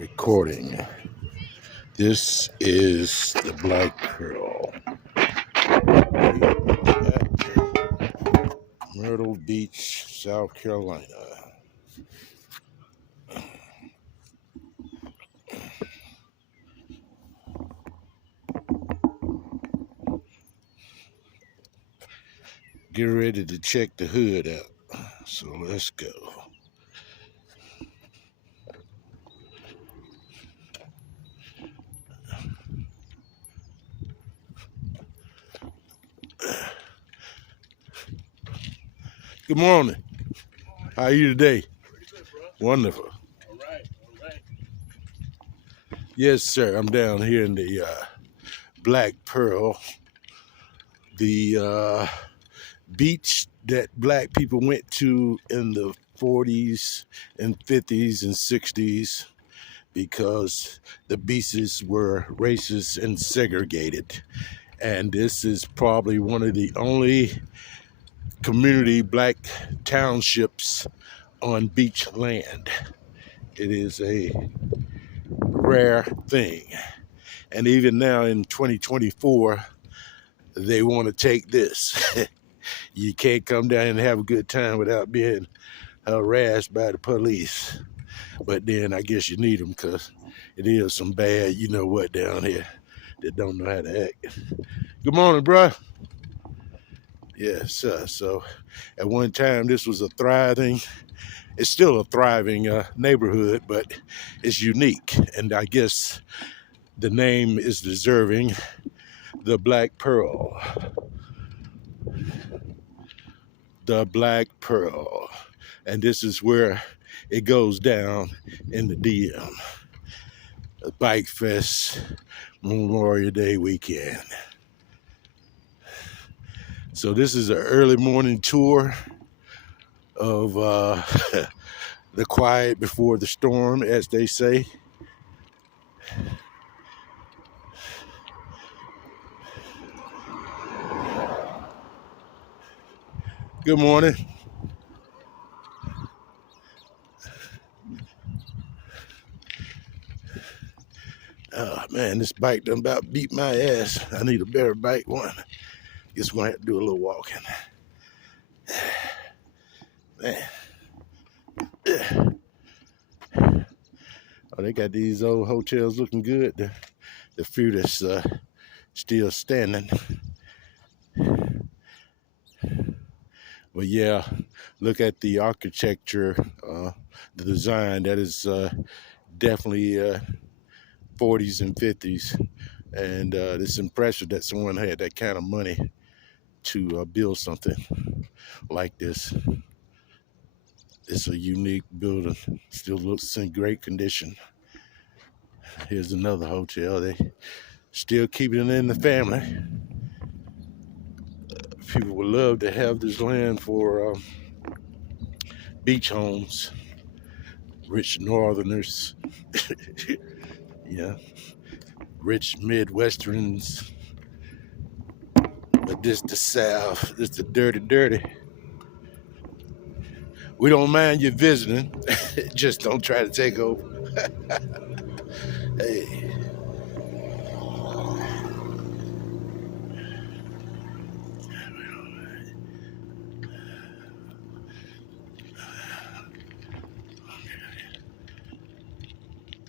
Recording. This is the Black Pearl at Myrtle Beach, South Carolina. Get ready to check the hood out. So let's go. Good morning. How are you today? Pretty good, bro. Wonderful. All right. Yes, sir. I'm down here in the Black Pearl, the beach that black people went to in the 40s and 50s and 60s because the beaches were racist and segregated. And this is probably one of the only community black townships on beach land. It is a rare thing. And even now in 2024, they want to take this. You can't come down and have a good time without being harassed by the police. But then I guess you need them because it is some bad, you know what, down here that don't know how to act. Good morning, bro. Yes, so at one time this was it's still a thriving neighborhood, but it's unique. And I guess the name is deserving, the Black Pearl. The Black Pearl. And this is where it goes down in the DM. Bike Fest, Memorial Day weekend. So this is an early morning tour of the quiet before the storm, as they say. Good morning. Oh man, this bike done about beat my ass. I need a better bike one. Guess we're gonna have to do a little walking. Man. Oh, they got these old hotels looking good. The few that's still standing. But yeah, look at the architecture, the design. That is definitely 40s and 50s. And it's impressive that someone had that kind of money to build something like this. It's a unique building, still looks in great condition. Here's another hotel. They still keeping it in the family. People would love to have this land for beach homes. Rich Northerners, yeah, rich Midwesterns. But this the South, this the dirty. We don't mind you visiting, just don't try to take over. Hey.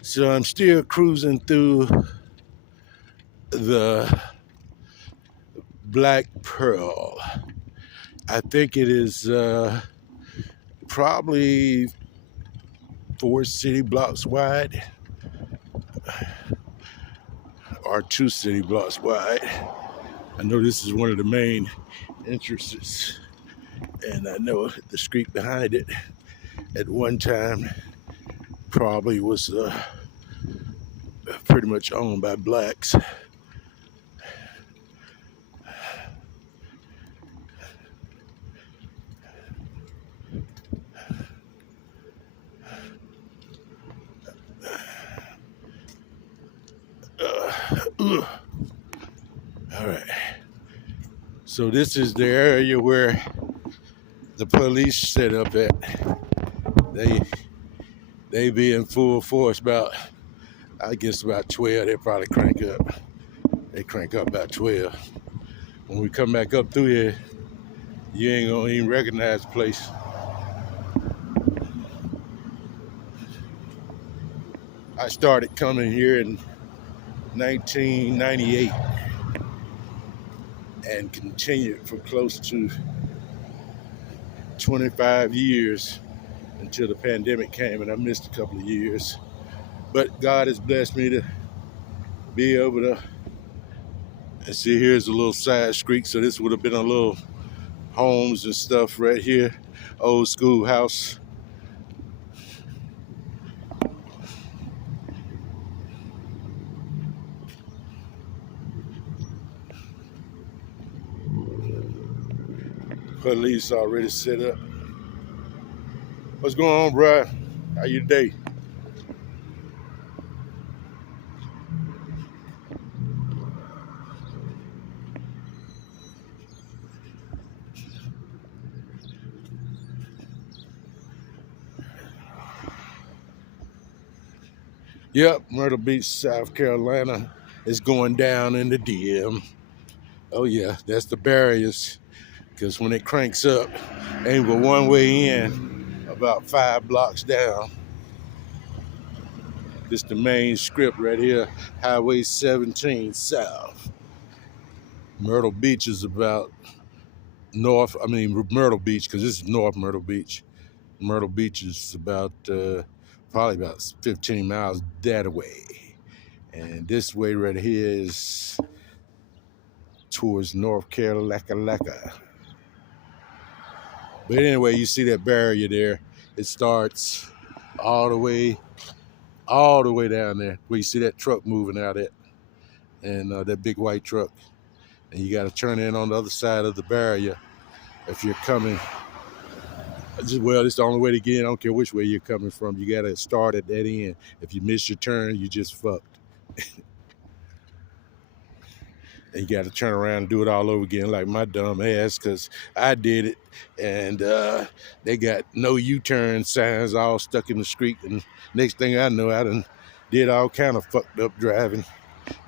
So I'm still cruising through the Black Pearl. I think it is probably 4 city blocks wide or 2 city blocks wide. I know this is one of the main entrances, and I know the street behind it at one time probably was pretty much owned by blacks. All right. So this is the area where the police set up at. They be in full force about I guess about 12, they probably crank up. They crank up about 12. When we come back up through here, you ain't gonna even recognize the place. I started coming here in 1998 and continued for close to 25 years until the pandemic came, and I missed a couple of years. But God has blessed me to be able to, and see, here's a little side street, so this would have been a little homes and stuff right here, old school house. Police already set up. What's going on, bruh? How you today? Yep, Myrtle Beach, South Carolina is going down in the DM. Oh yeah, that's the barriers. Because when it cranks up, ain't but one way in, about 5 blocks down. This the main strip right here, Highway 17 South. Myrtle Beach is about Myrtle Beach, because this is North Myrtle Beach. Myrtle Beach is about, probably about 15 miles that way. And this way right here is towards North Carolina. But anyway, you see that barrier there. It starts all the way down there where you see that truck moving out at, and that big white truck. And you got to turn in on the other side of the barrier if you're coming. Well, it's the only way to get in. I don't care which way you're coming from. You got to start at that end. If you miss your turn, you just fucked. And you got to turn around and do it all over again like my dumb ass, because I did it, and they got no U-turn signs all stuck in the street, and next thing I know, I done did all kind of fucked up driving.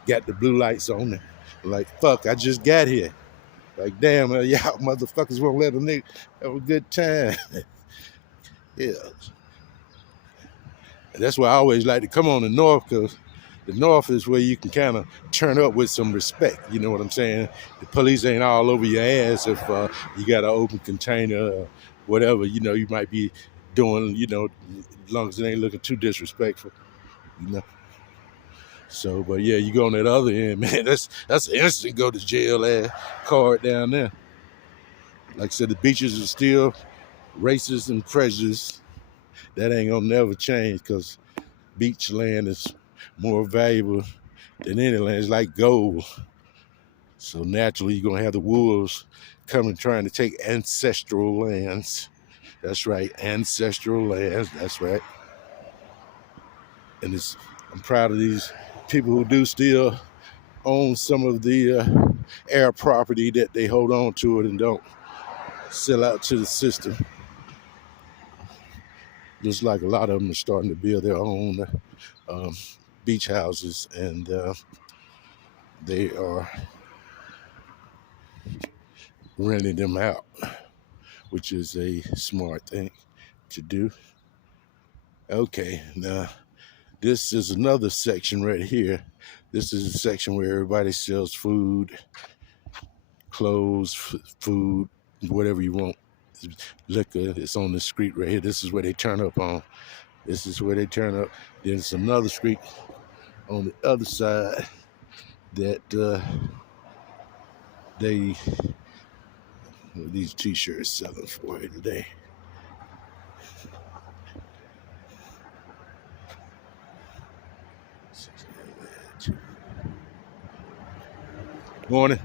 Got the blue lights on me. Like, fuck, I just got here. Like, damn, y'all motherfuckers won't let a nigga have a good time. Yeah. And that's why I always like to come on the north, because the north is where you can kind of turn up with some respect. You know what I'm saying? The police ain't all over your ass if you got an open container or whatever, you might be doing, as long as it ain't looking too disrespectful, you know. So, but yeah, you go on that other end, man, that's an instant go to jail ass card down there. Like I said, the beaches are still racist and prejudiced. That ain't gonna never change, because beach land is more valuable than any land. It's like gold. So naturally, you're gonna have the wolves coming trying to take ancestral lands. That's right, ancestral lands. That's right. And I'm proud of these people who do still own some of the air property, that they hold on to it and don't sell out to the system. Just like a lot of them are starting to build their own beach houses, and they are renting them out, which is a smart thing to do. Okay, now this is another section right here. This is a section where everybody sells food, clothes, food, whatever you want. Liquor. It's on the street right here. This is where they turn up on. This is where they turn up. There's another street on the other side that these t-shirts selling for here today. Morning.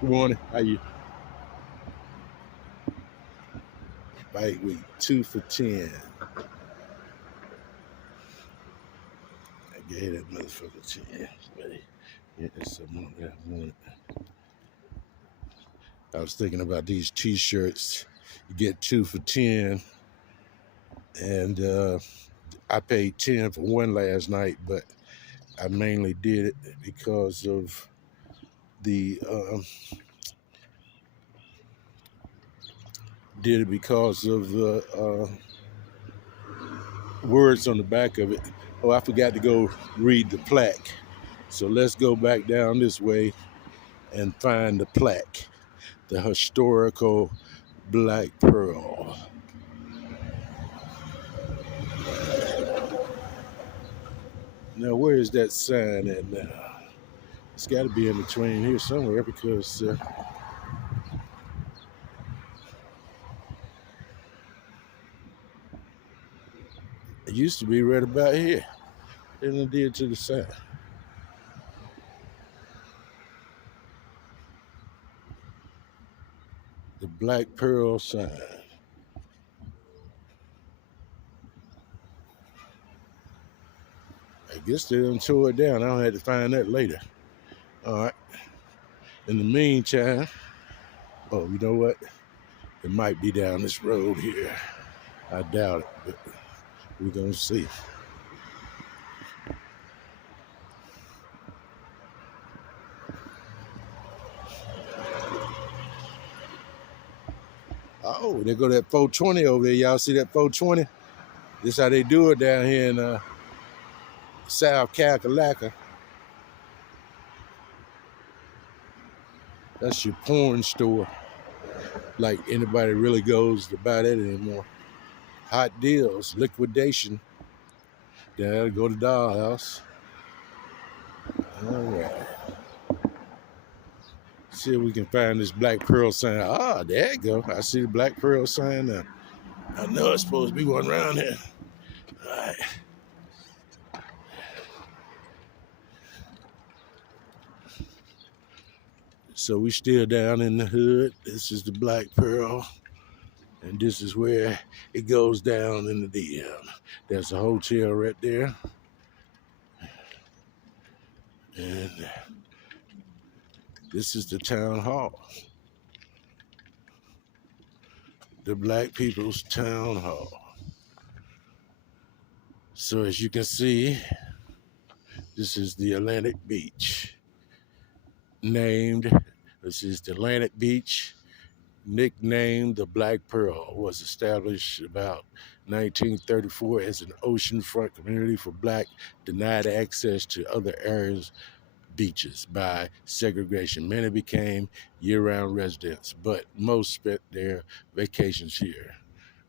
Good morning. How you? Bike week 2 for $10. I gave that motherfucker 10. Yeah, there's something on there. I want it. I was thinking about these t-shirts. You get 2 for $10, and I paid 10 for one last night, but I mainly did it because of the words on the back of it. Oh, I forgot to go read the plaque. So let's go back down this way and find the plaque, the historical Black Pearl. Now, where is that sign at now? It's got to be in between here somewhere because it used to be right about here. And it did to the side. The Black Pearl sign. I guess they done tore it down. I'll have to find that later. All right. In the meantime, oh, you know what? It might be down this road here. I doubt it, but we're going to see. Oh, there go that 420 over there. Y'all see that 420? This how they do it down here in South Kakalaka. That's your porn store. Like anybody really goes to buy that anymore. Hot deals, liquidation. Then go to Dollhouse. All right. See if we can find this Black Pearl sign. Ah, there you go. I see the Black Pearl sign now. I know it's supposed to be one around here. All right. So we still down in the hood. This is the Black Pearl. And this is where it goes down in the DM. There's a hotel right there. And this is the town hall. The Black People's Town Hall. So as you can see, this is the Atlantic Beach. This is the Atlantic Beach, nicknamed the Black Pearl, was established about 1934 as an oceanfront community for Black denied access to other areas, beaches by segregation. Many became year-round residents, but most spent their vacations here.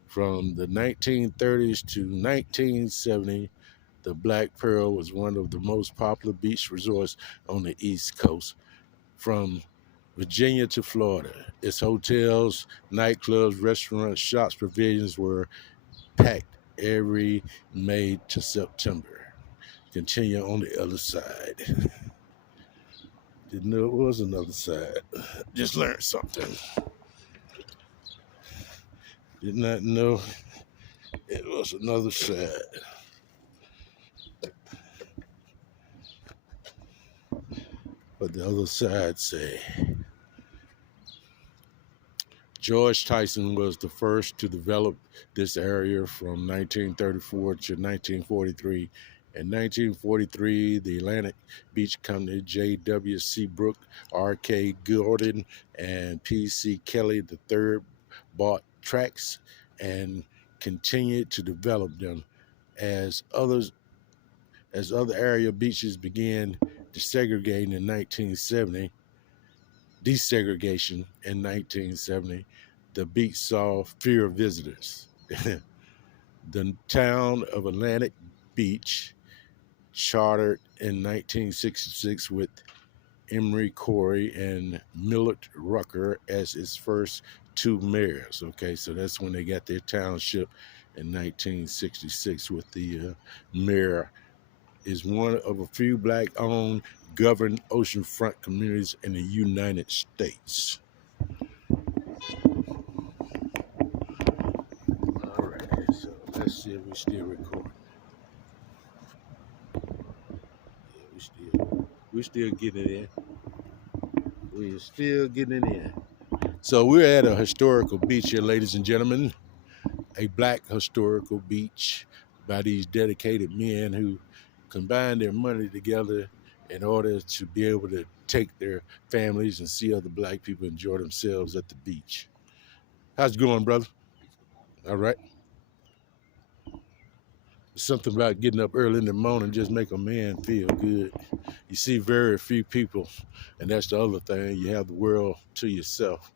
From the 1930s to 1970, the Black Pearl was one of the most popular beach resorts on the East Coast. From Virginia to Florida, its hotels, nightclubs, restaurants, shops, provisions were packed every May to September. Continue on the other side. Didn't know it was another side. Just learned something. Did not know it was another side. But the other side say, George Tyson was the first to develop this area from 1934 to 1943. In 1943, the Atlantic Beach Company, J.W. Seabrook, R.K. Gordon, and P.C. Kelly III bought tracts and continued to develop them as other area beaches began desegregating in 1970. Desegregation in 1970, the beach saw fewer visitors. The town of Atlantic Beach, chartered in 1966 with Emery Corey and Millard Rucker as its first two mayors. Okay, so that's when they got their township in 1966 with the mayor. Is one of a few Black-owned governed oceanfront communities in the United States. All right, so let's see if we still recording. Yeah, we're still getting it in. We're still getting it in. So we're at a historical beach here, ladies and gentlemen. A Black historical beach, by these dedicated men who combine their money together in order to be able to take their families and see other black people enjoy themselves at the beach. How's it going, brother? All right. Something about getting up early in the morning just make a man feel good. You see very few people, and that's the other thing. You have the world to yourself.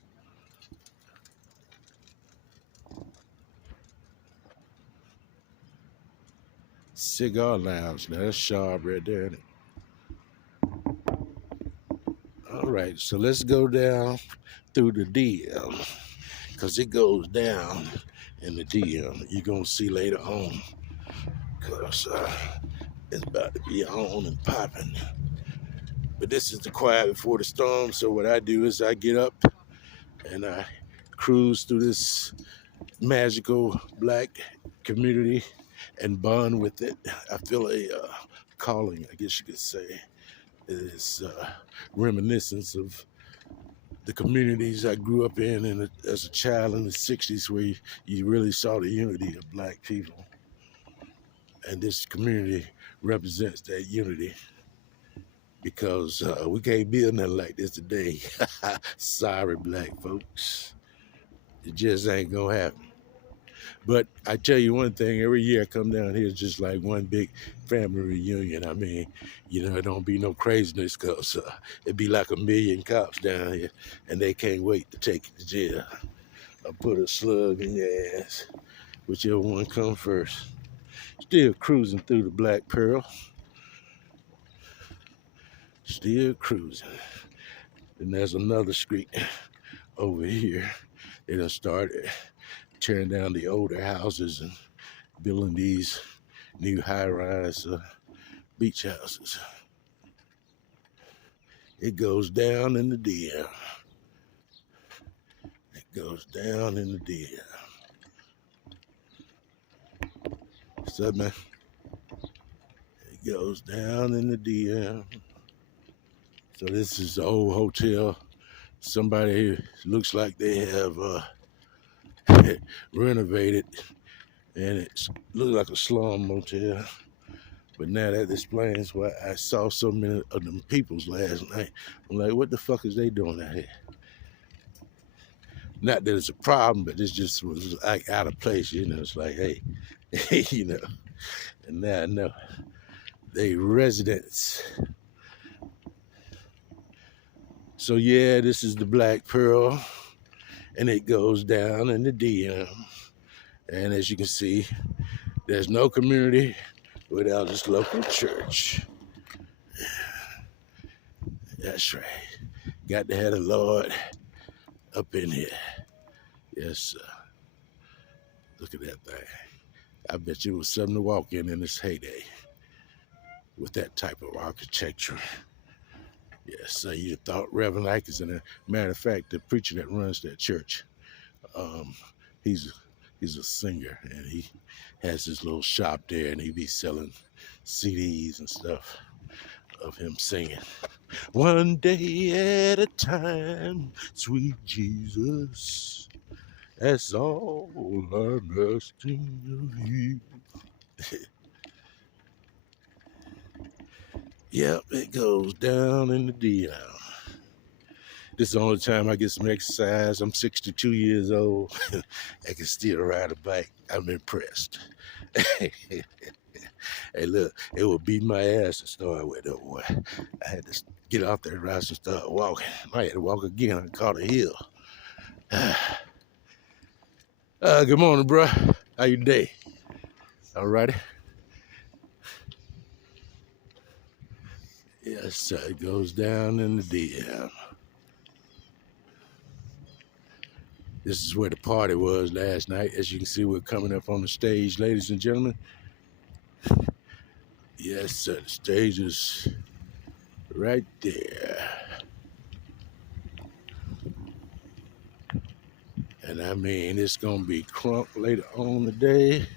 Cigar lounge. Now that's sharp right there, isn't it? All right, so let's go down through the DM, because it goes down in the DM. You're going to see later on, because it's about to be on and popping. But this is the quiet before the storm, so what I do is I get up and I cruise through this magical black community and bond with it. I feel a calling, I guess you could say. It's reminiscence of the communities I grew up in and as a child in the 60s, where you really saw the unity of black people. And this community represents that unity, because we can't build nothing like this today. Sorry, black folks. It just ain't gonna happen. But I tell you one thing, every year I come down here, it's just like one big family reunion. I mean, it don't be no craziness, because it be like 1,000,000 cops down here, and they can't wait to take you to jail or put a slug in your ass, whichever one come first. Still cruising through the Black Pearl. Still cruising. And there's another street over here. They done started tearing down the older houses and building these new high-rise beach houses. It goes down in the DM. It goes down in the DM. What's up, man? It goes down in the DM. So this is the old hotel. Somebody here looks like they have renovated, and it looks like a slum motel. But now that explains why I saw so many of them peoples last night. I'm like, what the fuck is they doing out here? Not that it's a problem, but it just was like out of place, It's like, hey, And now I know they residents. So yeah, this is the Black Pearl, and it goes down in the DM. And as you can see, there's no community without this local church. That's right. Got to have the Lord up in here. Yes, sir. Look at that thing. I bet you it was something to walk in its heyday with that type of architecture. Yes, so you thought Reverend Ike in there. Matter of fact, the preacher that runs that church, he's a singer, and he has his little shop there, and he be selling CDs and stuff of him singing. One day at a time, sweet Jesus, that's all I'm asking of you. Yep, it goes down in the DM. This is the only time I get some exercise. I'm 62 years old. I can still ride a bike. I'm impressed. Hey, look, it would beat my ass to start with, though, boy. I had to get off that ride and start walking. I had to walk again. I caught a hill. Good morning, bro. How you day? All righty. Yes, it goes down in the DM. This is where the party was last night. As you can see, we're coming up on the stage, ladies and gentlemen. Yes, sir, the stage is right there. And I mean, it's gonna be crunk later on today.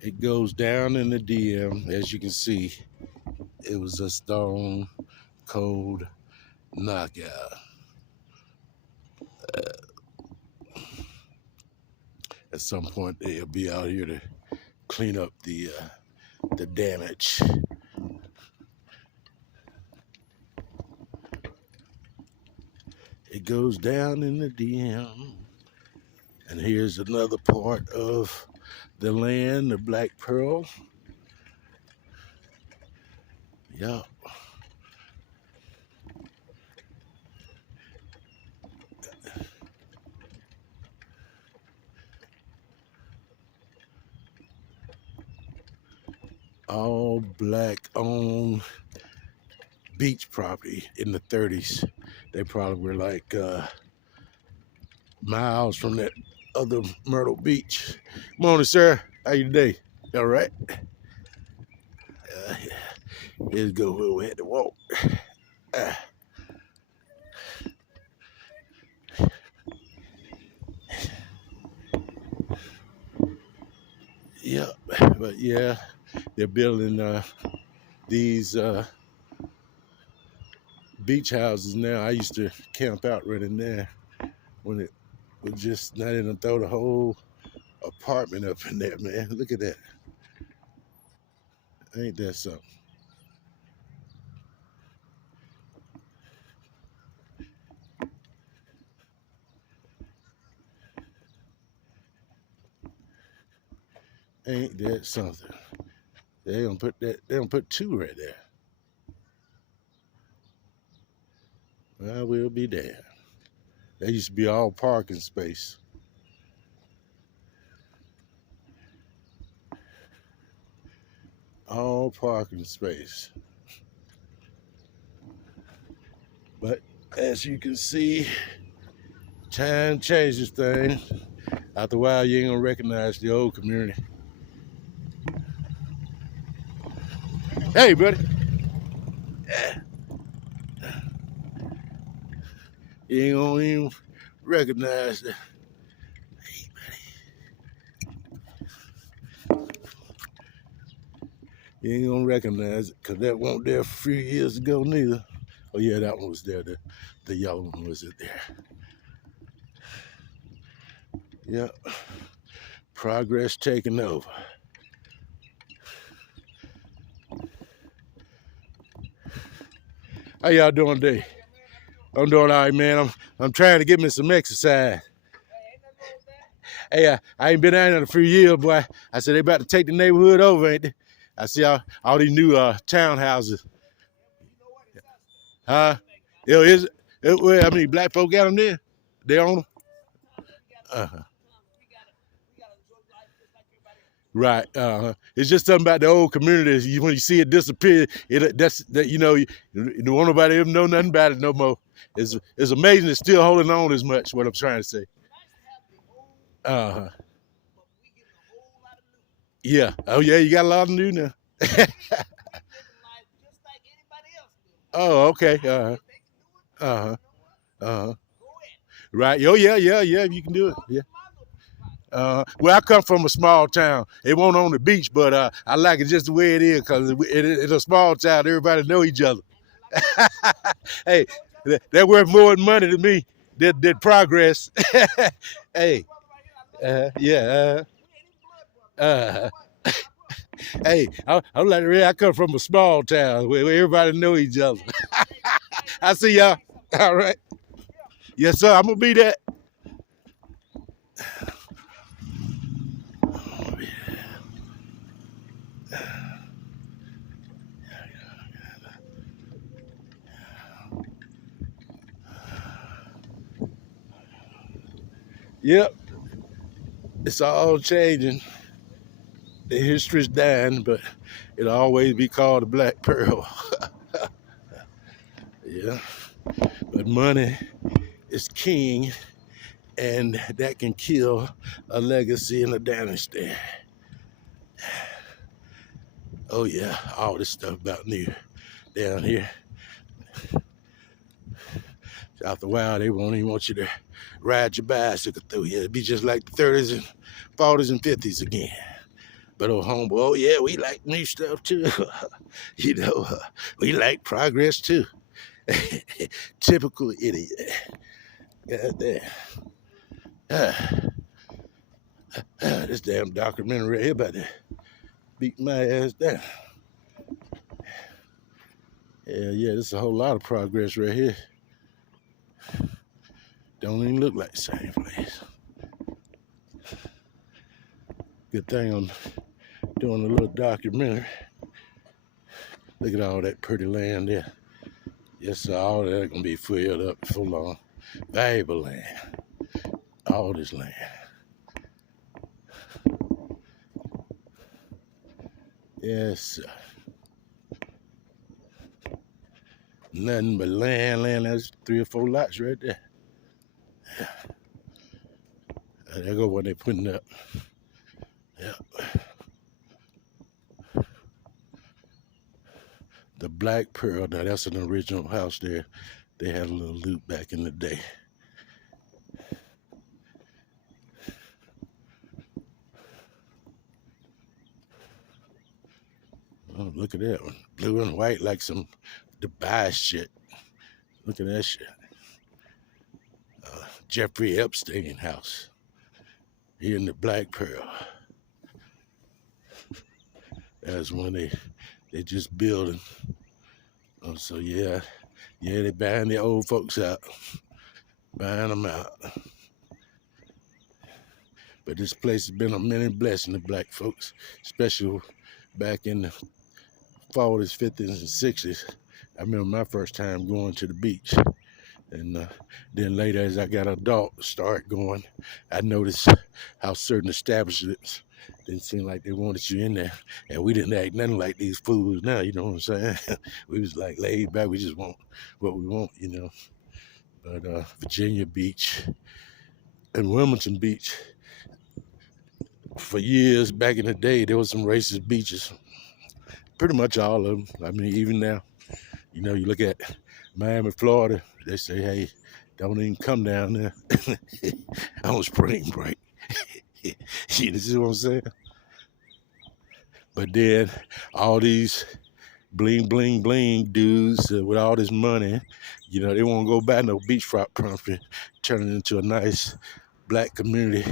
It goes down in the DM. As you can see, it was a stone cold knockout. At some point, they'll be out here to clean up the damage. It goes down in the DM. And here's another part of the land, the Black Pearl. Yup. All black owned beach property in the 30s. They probably were like miles from that other Myrtle Beach. Morning, sir. How you today? All right. Let's go where we had to walk. Yeah, but yeah, they're building these beach houses now. I used to camp out right in there when it was just not even throw the whole apartment up in there, man. Look at that. Ain't that something? Ain't that something? They don't put that. They don't put two right there. I will be there. That used to be all parking space. All parking space. But as you can see, time changes things. After a while, you ain't gonna recognize the old community. Hey, buddy. You ain't gonna even recognize that. Hey, buddy. You ain't gonna recognize it, because that wasn't there a few years ago neither. Oh yeah, that one was there. The yellow one was there. Yep. Progress taking over. How y'all doing today? I'm doing all right, man. I'm trying to get me some exercise. Hey, I ain't been out in a few years, boy. I said they about to take the neighborhood over, ain't they? I see all these new townhouses. Huh? Yo, is it? Well, I mean, black folk got them there. They own them. Uh-huh. Right. It's just something about the old community. When you see it disappear, that's that you don't want nobody ever know nothing about it no more. It's amazing it's still holding on as much. What I'm trying to say. Uh-huh. Yeah. Oh yeah, you got a lot of new now. Oh, okay. Uh-huh. Uh-huh. Uh-huh. Right. Oh yeah, yeah, yeah. You can do it. Yeah. Well, I come from a small town. It won't on the beach, but I like it just the way it is because it's a small town. Everybody know each other. Hey, that worth more than money to me. That progress. Hey, yeah. Uh, hey, I'm like, I come from a small town where everybody know each other. I see y'all. All right. Yes, sir. I'm gonna be that. Yep. It's all changing. The history's dying, but it'll always be called the Black Pearl. Yeah. But money is king, and that can kill a legacy and a dynasty. Oh yeah, all this stuff about new down here. After a while, they won't even want you to ride your bicycle through here. It'll be just like the 30s and 40s and 50s again. But old homeboy, oh yeah, we like new stuff too. You know, we like progress too. Typical idiot. God damn. This damn documentary right here about to beat my ass down. Yeah, there's a whole lot of progress right here. Don't even look like the same place. Good thing I'm doing a little documentary. Look at all that pretty land there. Yes, sir, all that gonna be filled up for long. Valuable land. All this land. Yes, sir. Nothing but land. That's 3 or 4 lots right there. There go what they putting up. Yeah. The Black Pearl, now that's an original house there. They had a little loot back in the day. Oh, look at that one. Blue and white like some Dubai shit. Look at that shit. Jeffrey Epstein house. Here in the Black Pearl. That's when they just building. Oh, so yeah, they buying the old folks out. Buying them out. But this place has been a many blessing to black folks, especially back in the 40s, 50s, and 60s. I remember my first time going to the beach. And then later, as I got adult, start going, I noticed how certain establishments didn't seem like they wanted you in there. And we didn't act nothing like these fools now, you know what I'm saying? We was like laid back, we just want what we want, you know. But Virginia Beach and Wilmington Beach, for years back in the day, there was some racist beaches. Pretty much all of them. I mean, even now, you know, you look at Miami, Florida, they say, hey, don't even come down there on spring break. You see what I'm saying? But then all these bling dudes with all this money, you know, they won't go buy no beachfront property, turn it into a nice black community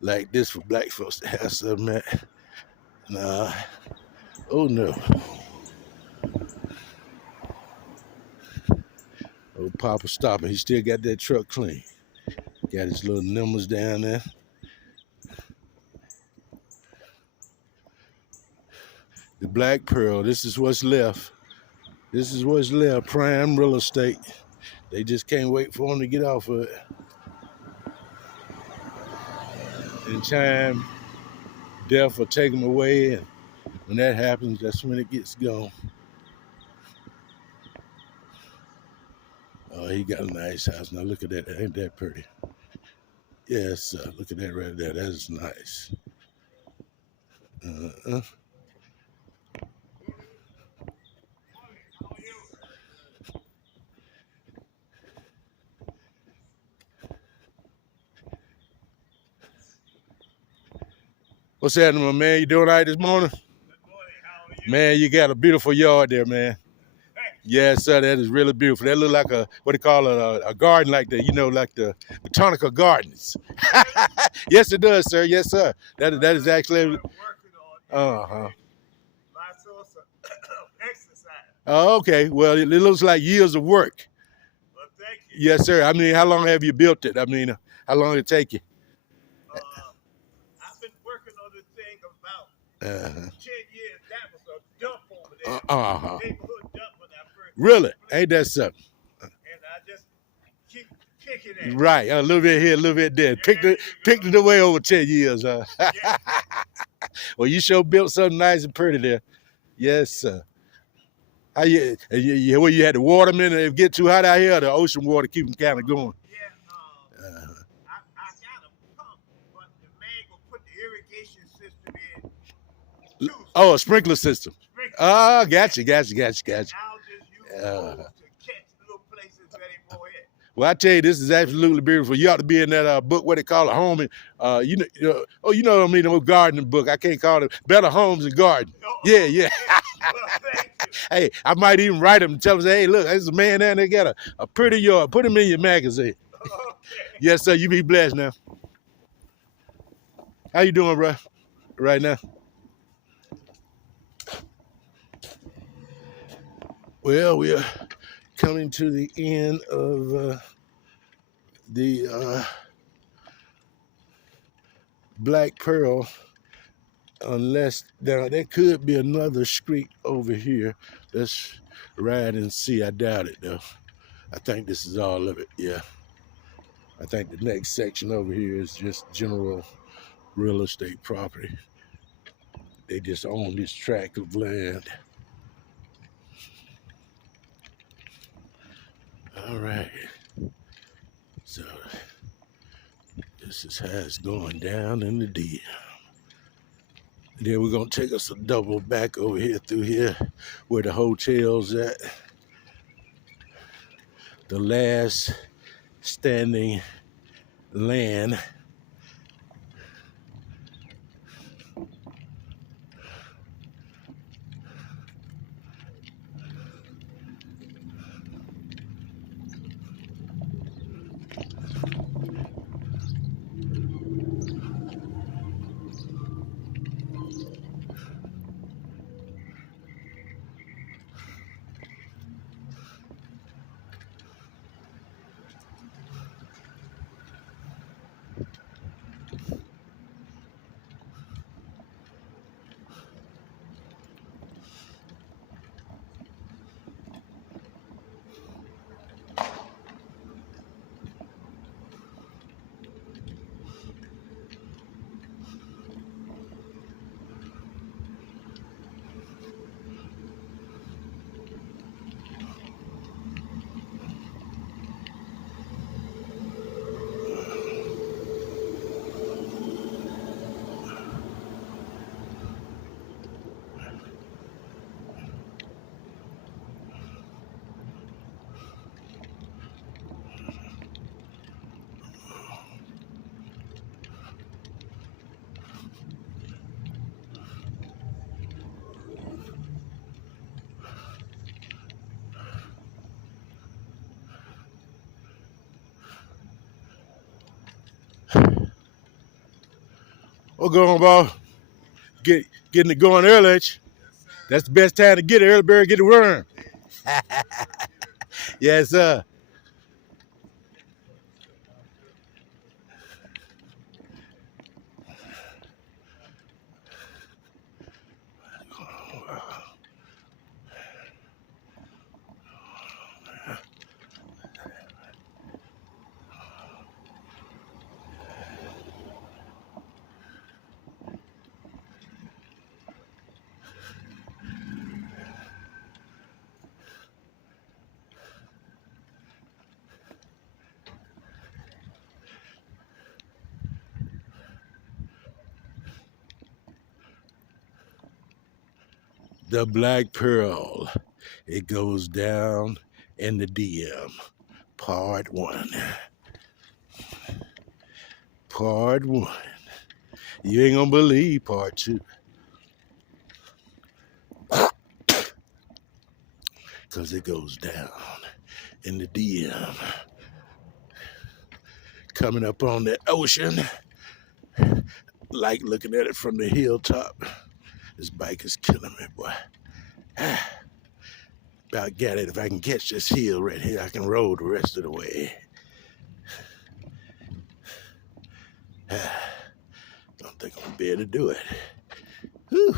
like this for black folks to have something at. Nah. Oh no. Old Papa stopping. He still got that truck clean. Got his little numbers down there. The Black Pearl, this is what's left. This is what's left, prime real estate. They just can't wait for them to get off of it. In time, death will take them away, and when that happens, that's when it gets gone. Oh, he got a nice house. Now look at that. Ain't that pretty? Yes, look at that right there. That is nice. What's happening, my man? You doing all right this morning? Good morning. How are you? Man, you got a beautiful yard there, man. Yes, sir, that is really beautiful. That look like a, what do you call it, a garden like the, you know, like the botanical gardens. Yes, it does, sir. Yes, sir. That is actually. Working on Uh-huh. my source of exercise. Oh, okay. Well, it looks like years of work. Well, thank you. Yes, sir. I mean, how long have you built it? I mean, how long did it take you? I've been working on this thing about 10 years. That was a dump over there. Neighborhood dump when I first. Really? Ain't that something? And I just keep kicking it. Right. A little bit here, a little bit there. Picked it away over 10 years. Yeah. Well, you sure built something nice and pretty there. Yes, sir. How you had to water them in, and it get too hot out here, the ocean water keep them kind of going. Yeah. I got a pump, but the man will put the irrigation system in. Oh, a sprinkler system. Oh, gotcha. Now just use those to catch little places where they more hit. Well, I tell you, this is absolutely beautiful. You ought to be in that book, what they call a home. You know what I mean, the gardening book. I can't call it Better Homes and Garden. Yeah, yeah. Well, thank you. Hey, I might even write them and tell them, hey, look, there's a man there, they got a pretty yard. Put him in your magazine. Okay. Yes, sir. You be blessed now. How you doing, bro? Right now? Well, we are coming to the end of the Black Pearl. Unless now there could be another street over here. Let's ride and see. I doubt it though. I think this is all of it. Yeah. I think the next section over here is just general real estate property. They just own this tract of land. All right. So this is how it's going down in the DM. Then we're gonna take us a double back over here through here where the hotel's at. The last standing land. What's going on, boss? Getting it going early. That's the best time to get it. Early bird get the worm. Yes, sir. The Black Pearl. It goes down in the DM. Part 1. Part 1. You ain't gonna believe part 2. Because it goes down in the DM. Coming up on the ocean. Like looking at it from the hilltop. This bike is killing me, boy. About got it. If I can catch this hill right here, I can roll the rest of the way. Don't think I'm gonna be able to do it. Whew.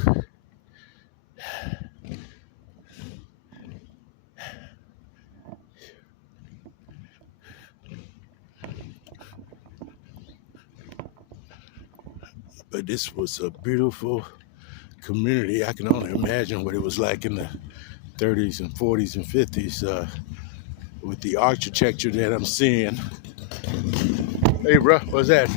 But this was a beautiful community. I can only imagine what it was like in the 30s and 40s and 50s with the architecture that I'm seeing. Hey, bro, what's that?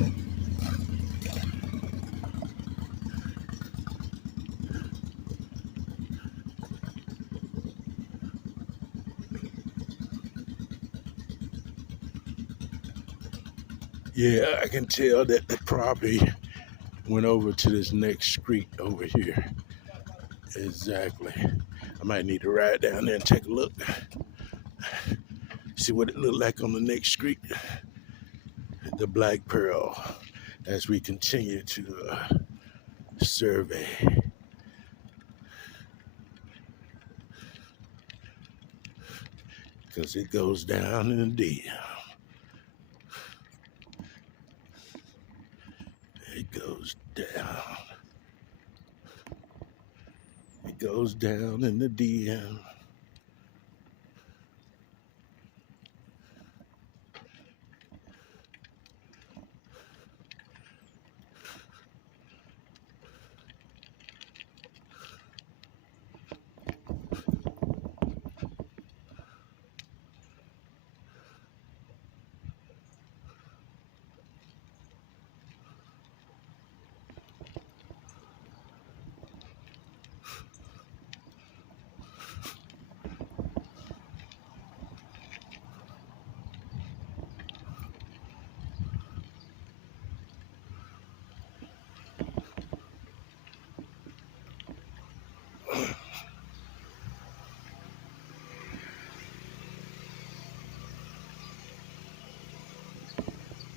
Yeah, I can tell that the property went over to this next street over here. Exactly. I might need to ride down there and take a look. See what it looked like on the next street. The Black Pearl, as we continue to survey. Because it goes down in the deep. It goes down. It goes down in the DM.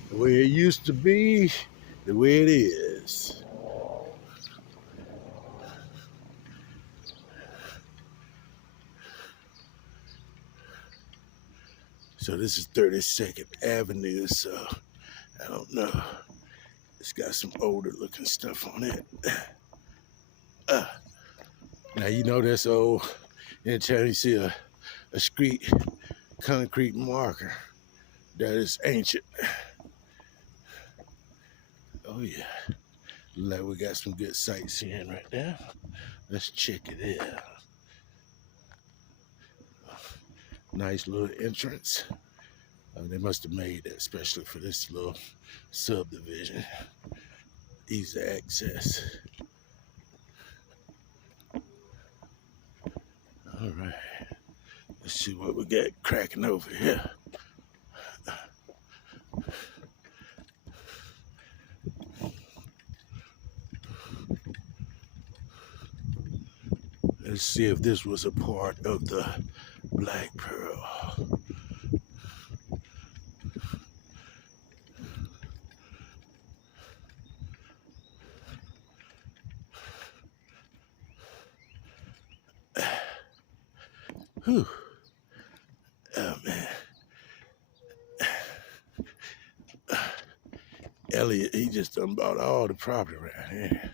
The way it used to be, the way it is. So this is 32nd Avenue, so I don't know. It's got some older looking stuff on it. Now you know that's old. Anytime you see a street concrete marker, that is ancient. Oh yeah. Like we got some good sightseeing right there. Let's check it out. Nice little entrance. They must have made that especially for this little subdivision. Easy access. All right. Let's see what we got cracking over here. Let's see if this was a part of the Black Pearl. Whew. Oh man. Elliot, he just done bought all the property around here.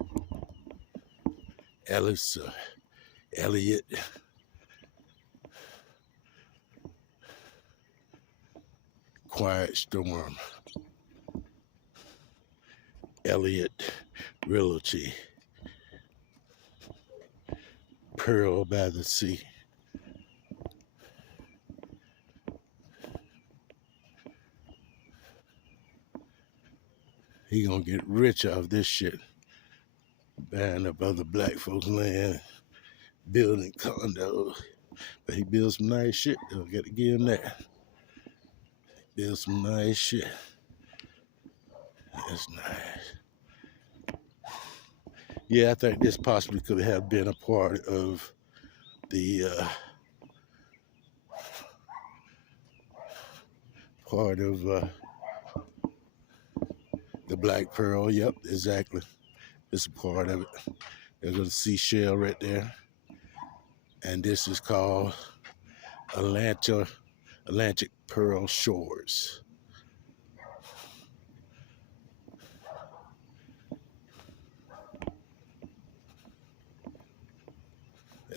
Elliot. Quiet Storm. Elliot Realty. Pearl by the Sea. He gonna get rich off this shit. Buying up other black folks' land, building condos. But he builds some nice shit though, gotta give him that. Build some nice shit. That's nice. Yeah, I think this possibly could have been a part of the the Black Pearl. Yep, exactly. It's a part of it. There's a seashell right there. And this is called Atlantic Pearl Shores.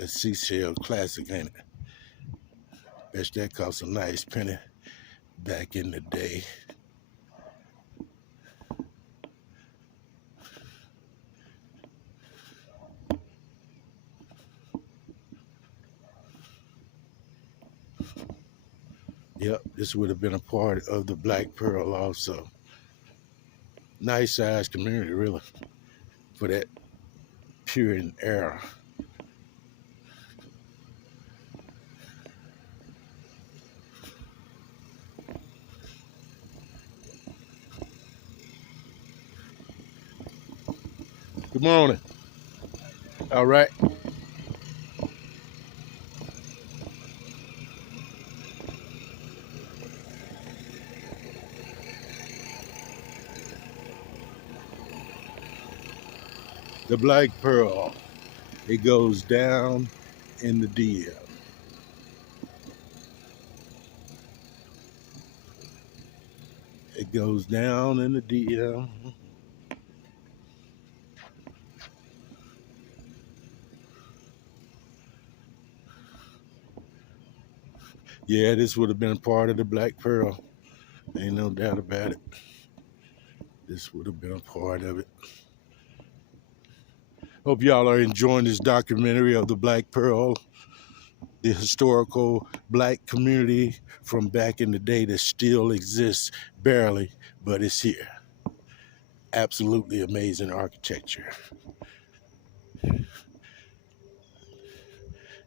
A seashell classic, ain't it? Bet that cost a nice penny back in the day. Yep, this would have been a part of the Black Pearl also. Nice sized community, really, for that Puritan era. Good morning. All right. The Black Pearl. It goes down in the DM. It goes down in the DM. Yeah, this would have been part of the Black Pearl. Ain't no doubt about it. This would have been a part of it. Hope y'all are enjoying this documentary of the Black Pearl, the historical black community from back in the day that still exists, barely, but it's here. Absolutely amazing architecture.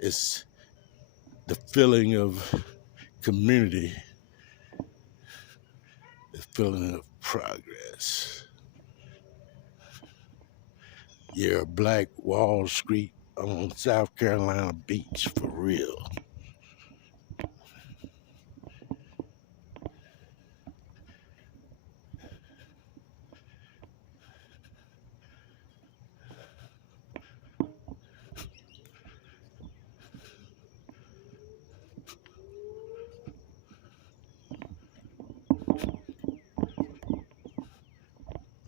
It's the feeling of community, the feeling of progress. Yeah, Black Wall Street on South Carolina Beach, for real.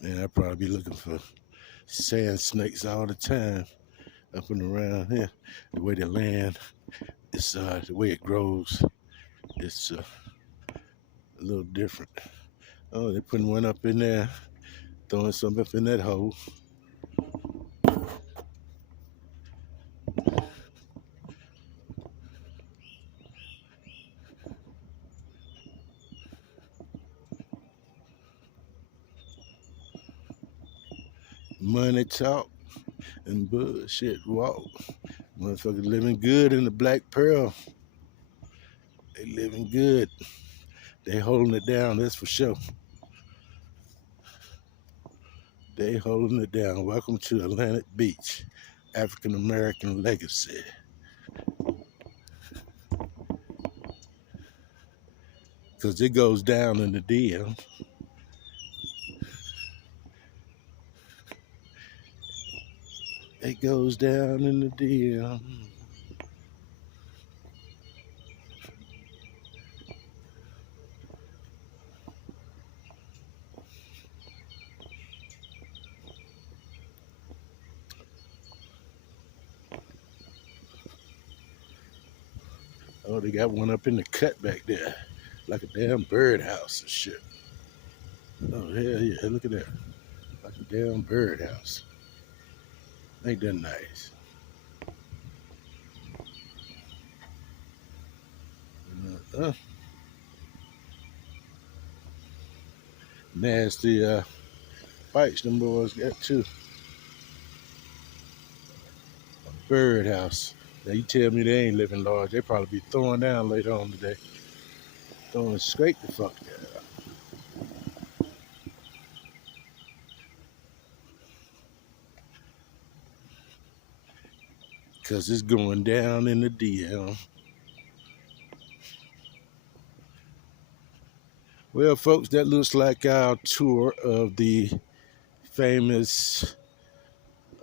Man, I'd probably be looking for sand snakes all the time up and around here. The way the land is, the way it grows, it's a little different. Oh, they're putting one up in there, throwing something up in that hole. Money talk and bullshit walk. Motherfuckers living good in the Black Pearl. They living good. They holding it down, that's for sure. They holding it down. Welcome to Atlantic Beach, African American legacy. Because it goes down in the DM. It goes down in the DM. Oh, they got one up in the cut back there, like a damn birdhouse and shit. Oh, hell yeah, look at that. Like a damn birdhouse. Ain't that nice? Uh, nasty bites them boys got too. A birdhouse. Now you tell me they ain't living large. They probably be throwing down later on today. Throwing straight the fuck down. Cause it's going down in the DM. Well, folks, that looks like our tour of the famous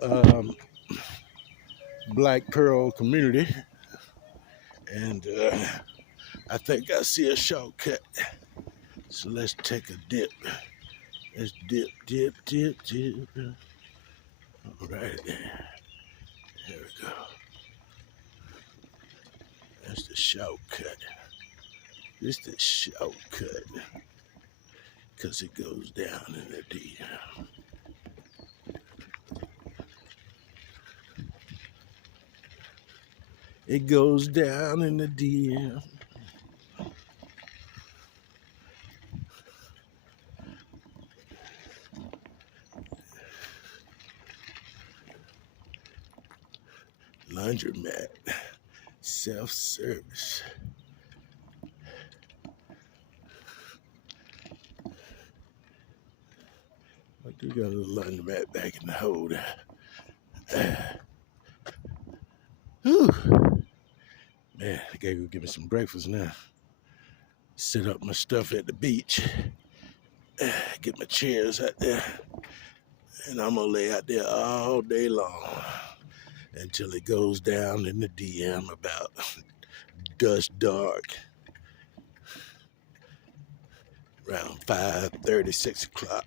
um, Black Pearl community. And I think I see a shortcut. So let's take a dip. Let's dip, dip, dip, dip. All right there. There we go. That's the shortcut. This the shortcut. Because it goes down in the DM. It goes down in the DM. Laundromat. Self-service. What do got a little laundromat back in the holder. Whew. Man, I gotta go get me some breakfast now. Set up my stuff at the beach. Get my chairs out there. And I'm gonna lay out there all day long until it goes down in the DM about dusk dark. Around 5:30, 6 o'clock.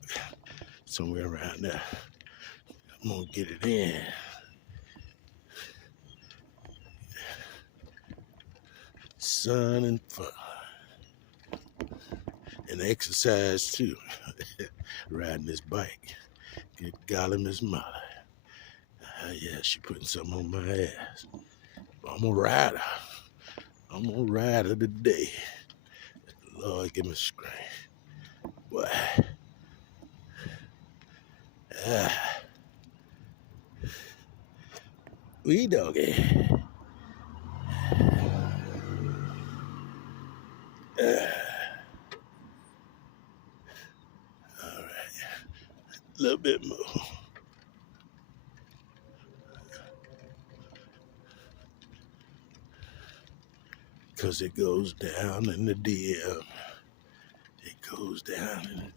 Somewhere around there. I'm gonna get it in. Sun and fun. And exercise too. Riding this bike. Good golly, Miss Molly. Yeah, she putting something on my ass. I'm a rider. I'm a rider today. Lord, give me strength. Boy. Wee doggy. All right. A little bit more. Because it goes down in the DM. It goes down in the DM.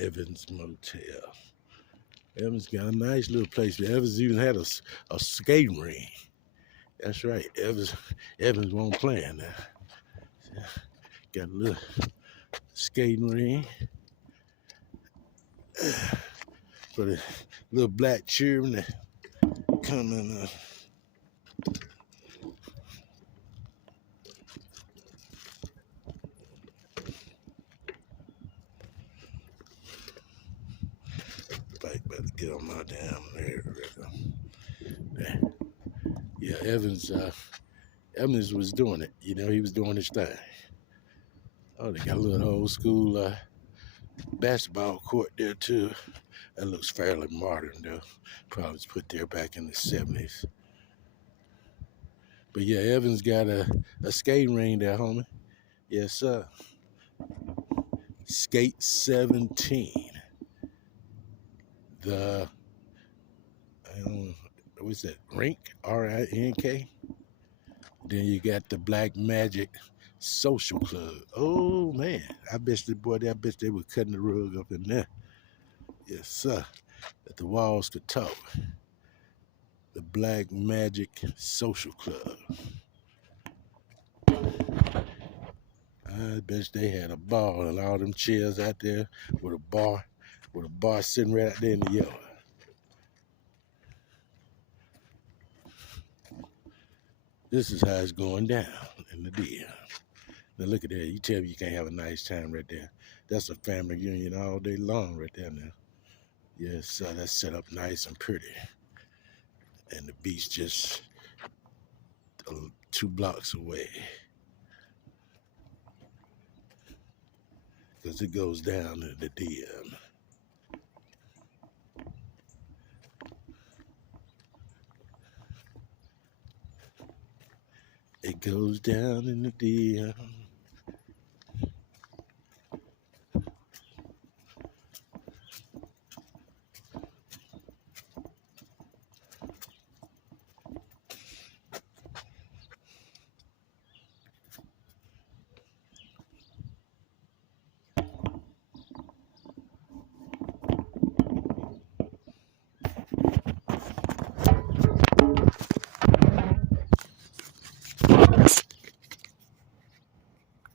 Evans Motel. Evans got a nice little place. Evans even had a skating ring. That's right. Evans won't play now. Got a little skating ring for the little black children that come in. Bike better get on my damn nerve. Yeah, Evans was doing it. You know, he was doing his thing. Oh, they got a little old school basketball court there too. That looks fairly modern though. Probably was put there back in the 70s. But yeah, Evans got a skating ring there, homie. Yes, sir. Skate 17. The, what's that, Rink, R-I-N-K? Then you got the Black Magic Social Club. Oh, man. I bet they were cutting the rug up in there. Yes, sir. That the walls could talk. The Black Magic Social Club. I bet they had a bar and all them chairs out there with a bar sitting right out there in the yard. This is how it's going down in the DM. Now look at that. You tell me you can't have a nice time right there. That's a family reunion all day long right there now. Yes, that's set up nice and pretty. And the beach just 2 blocks away. Because it goes down in the DM. It goes down in the DM.